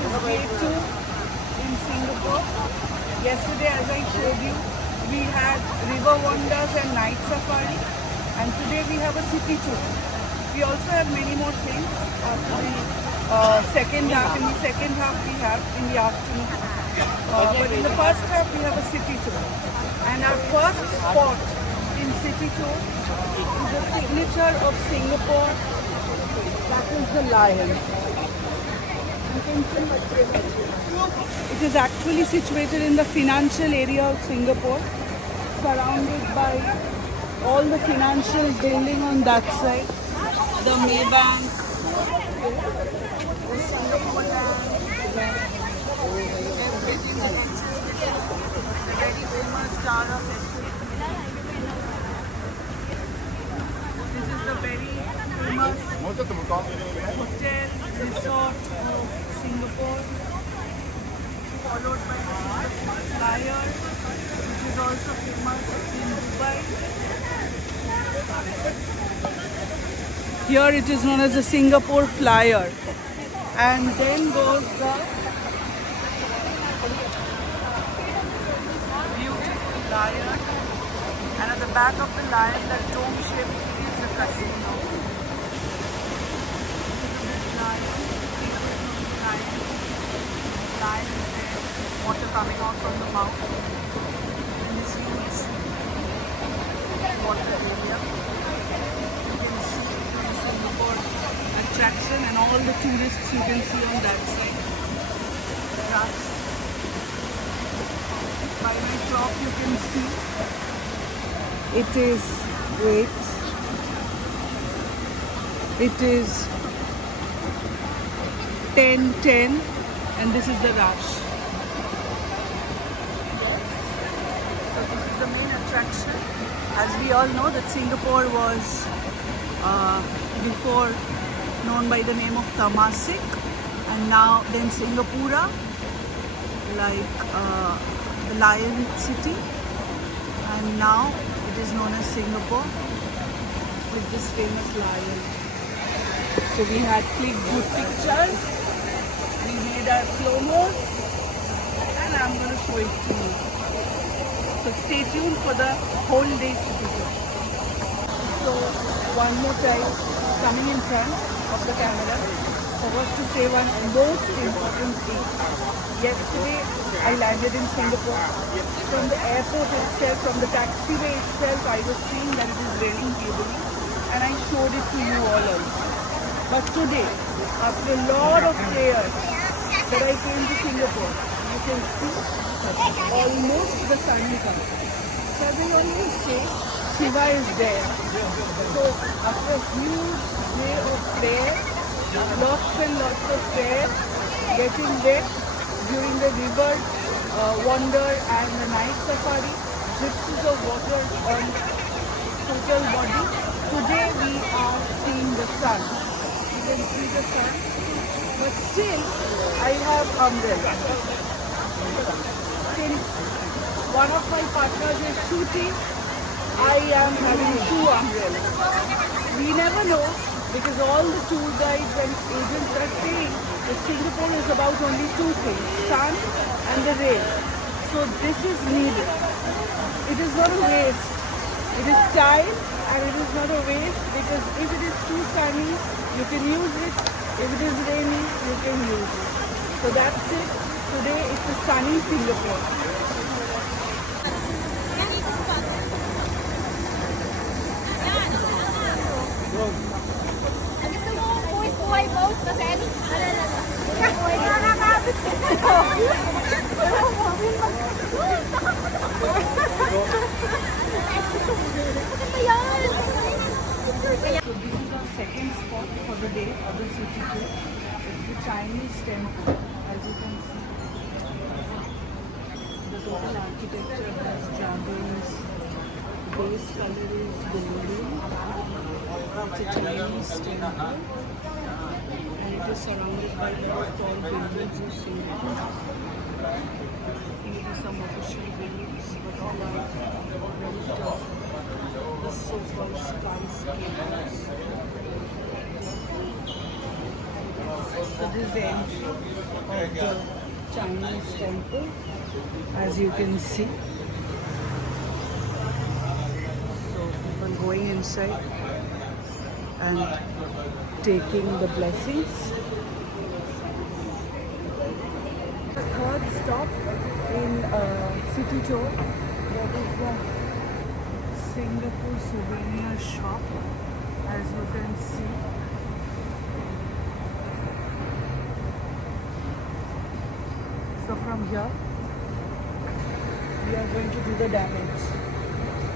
is day 2 in Singapore. Yesterday, as I showed you, we had river wonders and night safari, and today we have a city tour. We also have many more things for the second half. In the second half, we have in the afternoon. But in the first half, we have a city tour. And our first spot in city tour is the signature of Singapore. That is the lion. It is actually situated in the financial area of Singapore, surrounded by all the financial building on that side. The Maybank, the Singapore Bank, the very famous Tower of Eiffel. This is the very famous hotel resort of Singapore, followed by the Singapore Flyer, which is also famous in Dubai. Here it is known as the Singapore Flyer, and then goes the beautiful lion, and at the back of the lion, the dome shape is the casino. Lion there, water coming out from the mouth, and this huge water area. You can see the Singapore attraction and all the tourists you can see on that side. Grass. By my top you can see it is, wait, it is 10:10 and this is the rush. So this is the main attraction. As we all know that Singapore was before known by the name of Temasek, and now then Singapura, like the Lion City, and now it is known as Singapore with this famous lion. So we had clicked good pictures, we made our slow-mos, and I'm going to show it to you. So stay tuned for the whole day city tour. So one more time, coming in front of the camera, forgot to say one most important thing. Yesterday I landed in Singapore. From the airport itself, from the taxiway itself, I was seeing that it is raining heavily, and I showed it to you all also. But today, after a lot of prayers that I came to Singapore, you can see almost the sun will come. So as I always say, Shiva is there. So after a huge day of prayer, lots and lots of prayer, getting wet during the river wander and the night safari, drips of water on total body. Today we are seeing the sun. You can see the sun, but still I have umbrella. Since one of my partners is shooting, I am having 2 umbrellas. We never know, because all the tour guides and agents are saying that Singapore is about only 2 things, sun and the rain. So this is needed. It is not a waste. It is style and it is not a waste, because if it is too sunny, you can use it. If it is rainy, you can use it. So that's it. Today it's a sunny Singapore. So this is our second spot for the day of the city tour. It's the Chinese temple, as you can see. The total architecture has dragons. Base color is golden. It's a Chinese temple, and it is surrounded by four tall buildings of Singapore. Maybe some official buildings, but all are very tall. The so-called skyscrapers. So this is the entry of the Chinese temple, as you can see. So people going inside and taking the blessings. The third stop in City Tour, that is the Singapore souvenir shop, as you can see. So from here, we are going to do the damage.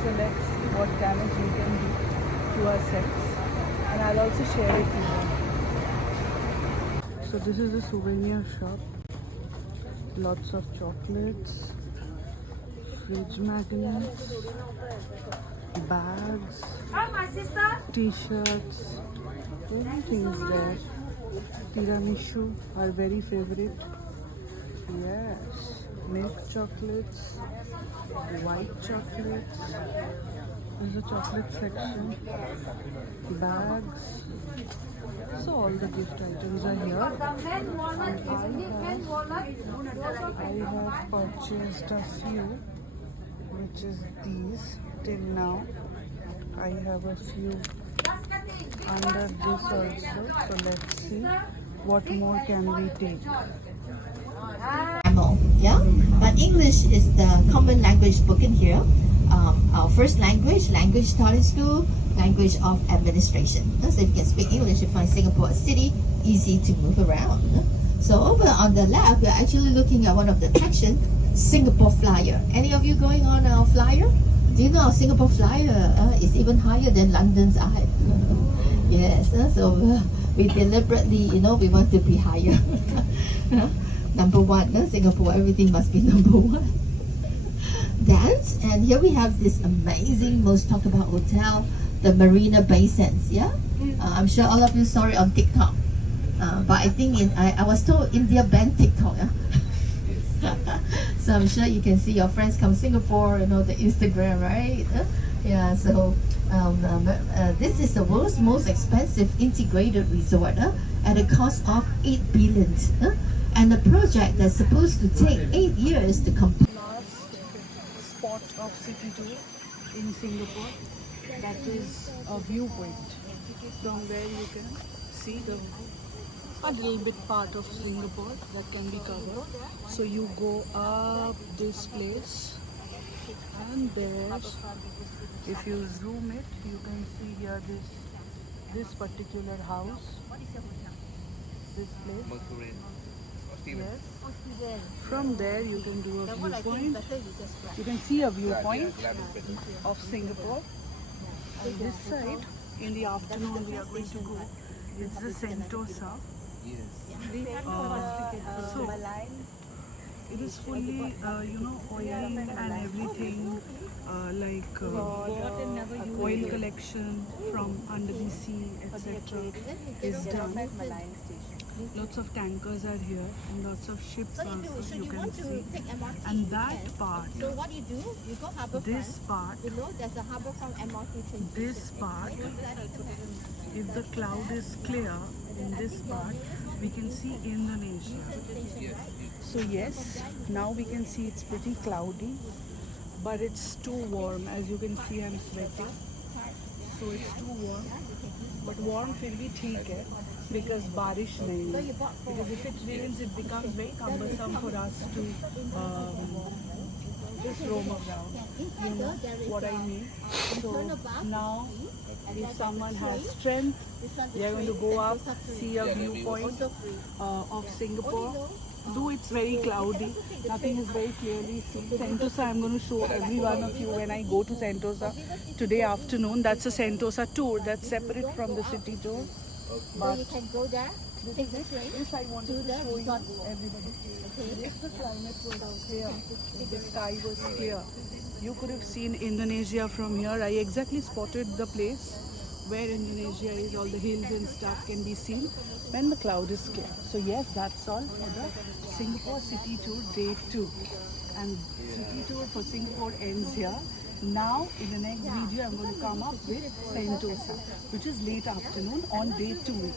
So let's see what damage we can do to ourselves, and I'll also share it with you. So this is the souvenir shop. Lots of chocolates, fridge magnets, bags, t-shirts, everything's there. Tiramisu, our very favorite. Yes, milk chocolates, white chocolates. There's a chocolate section. Bags. So all the gift items are here. I have purchased a few, which is these. Till now, I have a few under this also. So let's see what more can we take. Tamil, yeah, but English is the common language spoken here. Our first language taught in school, language of administration. So if you can speak English, you find Singapore a city easy to move around. So over on the left, we're actually looking at one of the attractions, Singapore Flyer. Any of you going on our flyer? Do you know our Singapore Flyer is even higher than London's Eye? Yes, so we deliberately, we want to be higher. Number one, Singapore, everything must be number one. Dance, and here we have this amazing, most talked about hotel, the Marina Bay Sands. Yeah, I'm sure all of you saw it on TikTok. But I think I was told India banned TikTok. Yeah? So I'm sure you can see your friends come Singapore, the Instagram, right? Yeah. So this is the world's most expensive integrated resort at a cost of 8 billion. And a project that's supposed to take 8 years to complete. Last spot of City Tour in Singapore, that is a viewpoint from where you can see a little bit part of Singapore that can be covered. So you go up this place, and there, if you zoom it, you can see here this particular house, this place. Yes. From there you can do a viewpoint. You can see a viewpoint of Singapore. And this side, in the afternoon we are going to go. It's the Sentosa. So it is fully, oiling and everything, like oil collection from under the sea, etc. is done. Lots of tankers are here and lots of ships also, you can see. And that part, So what you do, you go harbourfront. this part, Below there's a harbourfront MRT train. this part, if the cloud is clear in this part, we can see Indonesia. So yes, now we can see it's pretty cloudy, but it's too warm. As you can see, I'm sweating. So it's too warm. But warm फिर भी ठीक है, because बारिश नहीं है. Because if it rains, it becomes very cumbersome for us to just roam around. You know what I mean? So now, if someone has strength, they are going to go up, see a viewpoint of Singapore. Though it's very cloudy, nothing is very clearly seen. Sentosa, I'm going to show every one of you when I go to Sentosa today afternoon. That's a Sentosa tour that's separate from the city tour. So you can go there, take the train This I wanted to to the show you resort. everybody. Okay. If the climate was clear, if the sky was clear, you could have seen Indonesia from here. I exactly spotted the place where Indonesia is, all the hills and stuff can be seen when the cloud is clear. So yes, that's all for the Singapore City Tour Day 2. And City Tour for Singapore ends here. Now in the next video I'm going to come up with Sentosa, which is late afternoon on day 2.